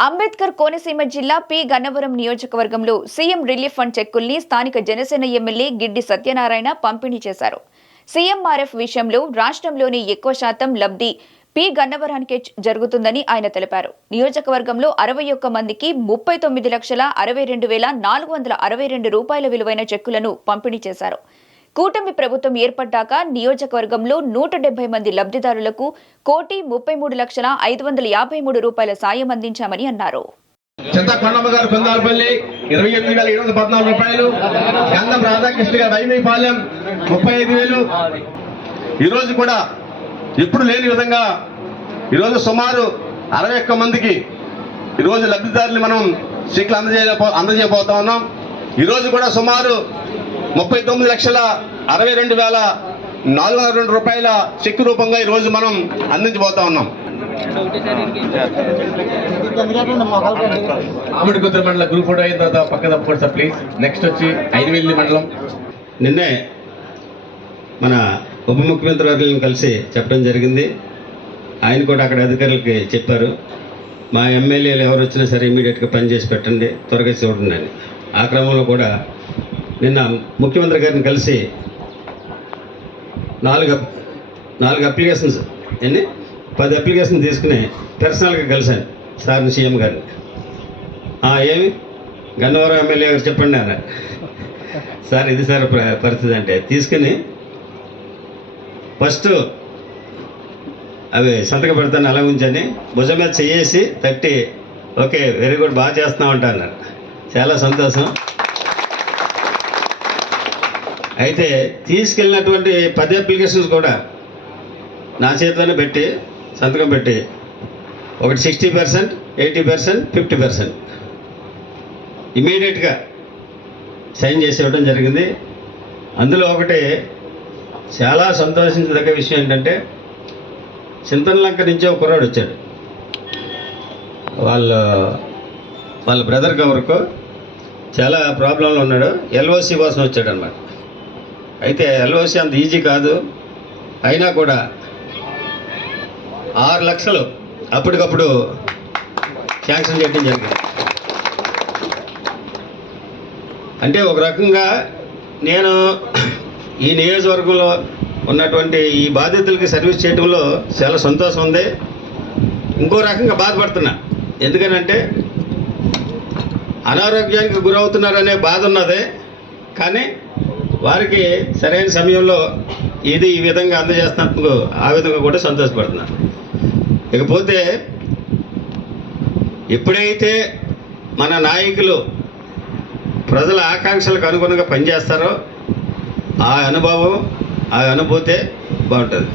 అంబేద్కర్ కోనసీమ జిల్లా పి గన్నవరం నియోజకవర్గంలో CM relief fund చెక్కుల్ని స్థానిక జనసేన ఎమ్మెల్యే గిడ్డి సత్యనారాయణ పంపిణీ చేశారు. సీఎంఆర్ఎఫ్ విషయంలో రాష్ట్రంలోని ఎక్కువ శాతం లబ్ధి పి గన్నవరానికే జరుగుతుందని ఆయన తెలిపారు. నియోజకవర్గంలో అరవై ఒక్క మందికి ముప్పై తొమ్మిది లక్షల అరవై రెండు వేల నాలుగు వందల అరవై రెండు రూపాయల విలువైన చెక్కులను పంపిణీ చేశారు. కూటమి ప్రభుత్వం ఏర్పడ్డాక నియోజకవర్గంలో నూట డెబ్బై మంది లబ్ధిదారులకు కోటి ముప్పై మూడు లక్షల ఐదు వందల యాభై మూడు రూపాయల సాయం అందించామని అన్నారు. చింత గారు ఇరవై ఎనిమిది వేల ఏడు పద్నాలుగు రూపాయలు. గంధం రాధాకృష్ణ గారు వైమీపాలెం ముప్పై ఐదు వేలు. ఈరోజు కూడా ఎప్పుడు లేని విధంగా ఈరోజు సుమారు అరవై ఒక్క మందికి ఈరోజు లబ్ధిదారులు మనం సీట్లు అందజేయ అందజేయబోతా ఉన్నాం. ఈరోజు కూడా సుమారు ముప్పై తొమ్మిది లక్షల అరవై రెండు వేల నాలుగు వందల రెండు రూపాయల చెక్కు రూపంగా ఈరోజు మనం అందించబోతా ఉన్నాం. ఆమిడి కుదురు మండల గ్రూప్ ఫోటో అయిన తర్వాత పక్క తప్పుకోండి సార్ ప్లీజ్ నెక్స్ట్ వచ్చి ఐదువెల్లి మండలం. నిన్నే మన ఉప ముఖ్యమంత్రి వర్యులను కలిసి చెప్పడం జరిగింది. ఆయన కూడా అక్కడ అధికారులకి చెప్పారు. మా ఎమ్మెల్యేలు ఎవరు వచ్చినా సరే ఇమీడియట్గా పనిచేసి పెట్టండి త్వరగా చూడండి అని. ఆ క్రమంలో కూడా నిన్న ముఖ్యమంత్రి గారిని కలిసి నాలుగు అప్- నాలుగు అప్లికేషన్స్. ఎన్ని? పది అప్లికేషన్ తీసుకుని పర్సనల్గా కలిశాను సార్ని సీఎం గారిని. ఏమి? గన్నవరం ఎమ్మెల్యే గారు చెప్పండి అన్నారు సార్ ఇది సార్ పరిస్థితి అంటే తీసుకుని ఫస్ట్ అవి సంతక పెడతాను అలా ఉంచని భుజం మీద చేసి తట్టి ఓకే వెరీ గుడ్ బాగా చేస్తున్నావు అంట అన్నారు చాలా సంతోషం. అయితే తీసుకెళ్ళినటువంటి పది అప్లికేషన్స్ కూడా నా చేతిలోనే పెట్టి సంతకం పెట్టి ఒకటి sixty percent eighty percent fifty percent. ఇమీడియట్గా సైన్ చేసి ఇవ్వడం జరిగింది. అందులో ఒకటి చాలా సంతోషించదగ్గ విషయం ఏంటంటే చింతనలంక నుంచి ఒక కుర్రాడు వచ్చాడు. వాళ్ళ వాళ్ళ బ్రదర్ కవర్కు చాలా ప్రాబ్లంలో ఉన్నాడు. ఎల్ఓసి కోసం వచ్చాడు అనమాట అయితే ఎల్ఓసి అంత ఈజీ కాదు. అయినా కూడా ఆరు లక్షలు అప్పటికప్పుడు శాంక్షన్ చేయడం జరిగింది. అంటే ఒక రకంగా నేను ఈ నియోజకవర్గంలో ఉన్నటువంటి ఈ బాధితులకి సర్వీస్ చేయడంలో చాలా సంతోషం ఉంది. ఇంకో రకంగా బాధపడుతున్నా. ఎందుకనంటే అనారోగ్యానికి గురవుతున్నారనే బాధ ఉన్నది. కానీ వారికి సరైన సమయంలో ఇది ఈ విధంగా అందజేస్తున్నందుకు ఆ విధంగా కూడా సంతోషపడుతున్నాను. ఇకపోతే ఎప్పుడైతే మన నాయకులు ప్రజల ఆకాంక్షలకు అనుగుణంగా పనిచేస్తారో ఆ అనుభవం ఆ అనుభూతే బాగుంటుంది.